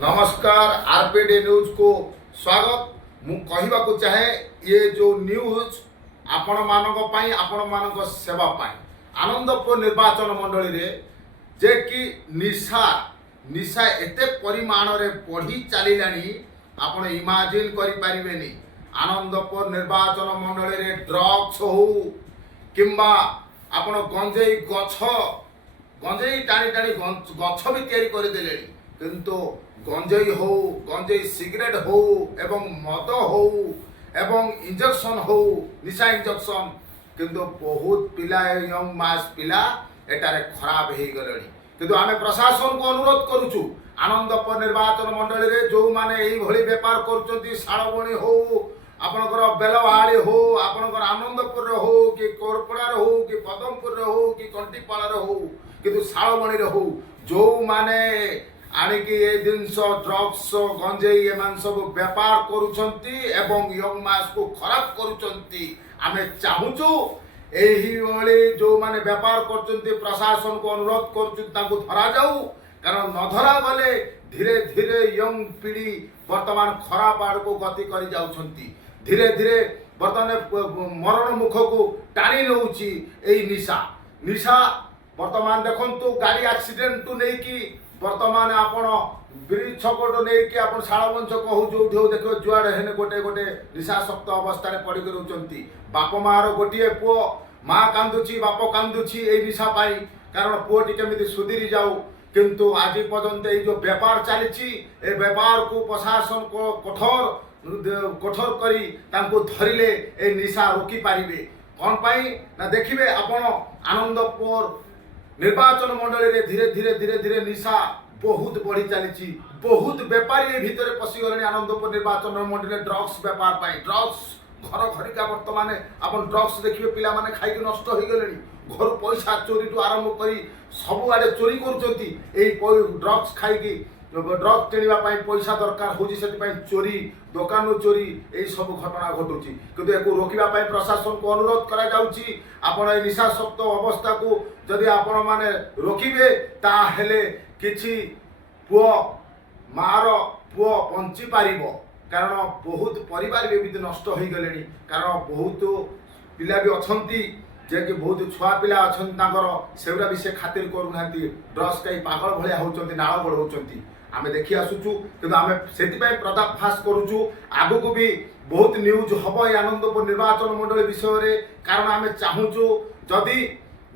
नमस्कार RPD news को स्वागत मु कहवाक चाहे ये जो न्यूज आपण मानक पई आपण मानक सेवा पई आनंदपुर निर्वाचन मंडली रे जे कि निशा एते परिमाण रे बढ़ी चलिलानी आपण इमेजिन करि परिबेनी। आनंदपुर निर्वाचन मंडली रे ड्रग्स हो किंबा आपण गंजेई टाणी टाणी गछ भी तैयारी कर देलेनी किंतु गंजेई हो गंजेई सिगरेट हो एवं मद हो एवं इंजेक्शन हो निशा इंजेक्शन किंतु बहुत पिला यंग मास पिला एटारे खराब हो गले किंतु आमे प्रशासन को अनुरोध करूछु आनंदपुर निर्वाचन मंडली रे जो माने एही भली व्यापार करूचंती शाळबणी हो आपनकर बेलवाड़ी हो आपनकर आनंदपुर हो कि कोरपड़ा हो कि पदमपुर हो कि कंटीपाल हो किंतु शाळबणी रे हो जो माने आनिकी ए जिनस ड्रग्स गंजेई एमान सब व्यापार करूछंती एवं यंग मास को खराब करूछंती आमे चाहूछु एही ओले जो माने व्यापार करछंती प्रशासन को अनुरोध करूछु तांको धरा जाऊ कारण न धरा गले धीरे धीरे यंग पीढ़ी वर्तमान खराब आड़ को गति करि जाउछंती धीरे धीरे वर्तमान मरण मुख को टाणी नउची एही निशा वर्तमान देखंतु गाड़ी एक्सीडेंट टू नहीं कि वर्तमान आपण ब्रिज छकटो नहीं कि आपण शाळवंश कहू जो देखो जुआड़े हेने गोटे गोटे निशाशक्त अवस्था पड़ी रोचंती बाप मार गोटे पुओ माँ कांदुची बाप कांदुची ए निशा पाई कारण पुओटी केमिति सुधीरी जाऊ किंतु आज पर्यंत ये जो व्यापार चली ए व्यापार को प्रशासन को कठोर करी तांको धरिले ए निशा रोकी पारिबे कौन पाई ना देखिबे आपण आनंदपुर निर्वाचन मंडली रे धीरे धीरे धीरे धीरे निशा बहुत बढ़ी चली बहुत बेपारी भितर पशिगले आनंदपुर निर्वाचन मंडली ड्रग्स व्यापार पाई ड्रग्स घर घरिका वर्तमान अपन ड्रग्स देखिए पिला माने खाई नष्ट हो गले घर पैसा चोरी टू आरंभ करी सब आड़े चोरी कर ड्रग्स खाई ड्रग्स किणवा पैसा दरकार होची चोरी दुकान चोरी यही सब घटना घटुची किंतु या रोकवा प्रशासन को अनुरोध करा जाउची आपण ए निशाशक्त अवस्था को जदि आपण माने रोकिबे ताहेले किछि पुओ मार पुओ बंची पारिबो कारण बहुत परिवार भी नष्ट हो गले कारण बहुत पिला भी अछंती जे कि बहुत छुआ पिला अछंती तांकर सेउरा भी से खातिर करूनांती ड्रग्स कई पागल भलिया होचंती नाळ बड़ होचंती आमे देखि आसुचु किंतु आमे सेति पय पर्दाफाश करूचु आगु को भी बहुत न्यूज हबो ए आनंदपुर निर्वाचन मंडली विषय रे कारण आमे चाहूचु जदि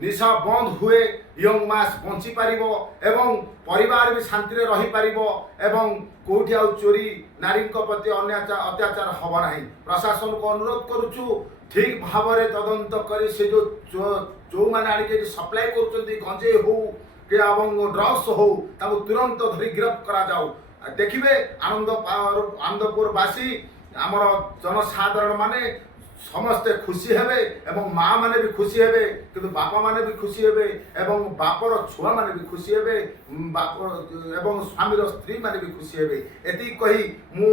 निशा बंद हुए यंग मास बंची पारिबो एवं परिवार भी शांति रे रही पारिबो एवं कोठी आ चोरी नारी प्रति अत्याचार हबो नाही प्रशासन को अनुरोध करूचु ठीक भाव रे तदंत करी से जो माने आके सप्लाई करूचंती गंजे हो कि ड्रग्स हो ताको तुरंत धरी गिरफ्त करा जाऊ देखिबे आनंदपुर वासी आमर जनसाधारण माने समस्ते खुशी हेबे एवं माँ माने भी खुशी हेबे किंतु बापा माने भी खुशी हेबे एवं बापर छुआ माने भी खुशी हेबे बाप एवं स्वामीर स्त्री माने भी खुशी हेबे एति कही मु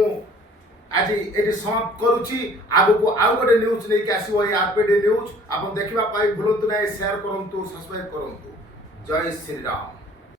आज एटी समाप्त करूची आगु को आउ गोटे न्यूज नहीं कि आसीबो ए आरपीडी न्यूज आपन देखिबा पाई भूलंतु नै शेयर करंतु सब्सक्राइब करंतु जय श्री राम।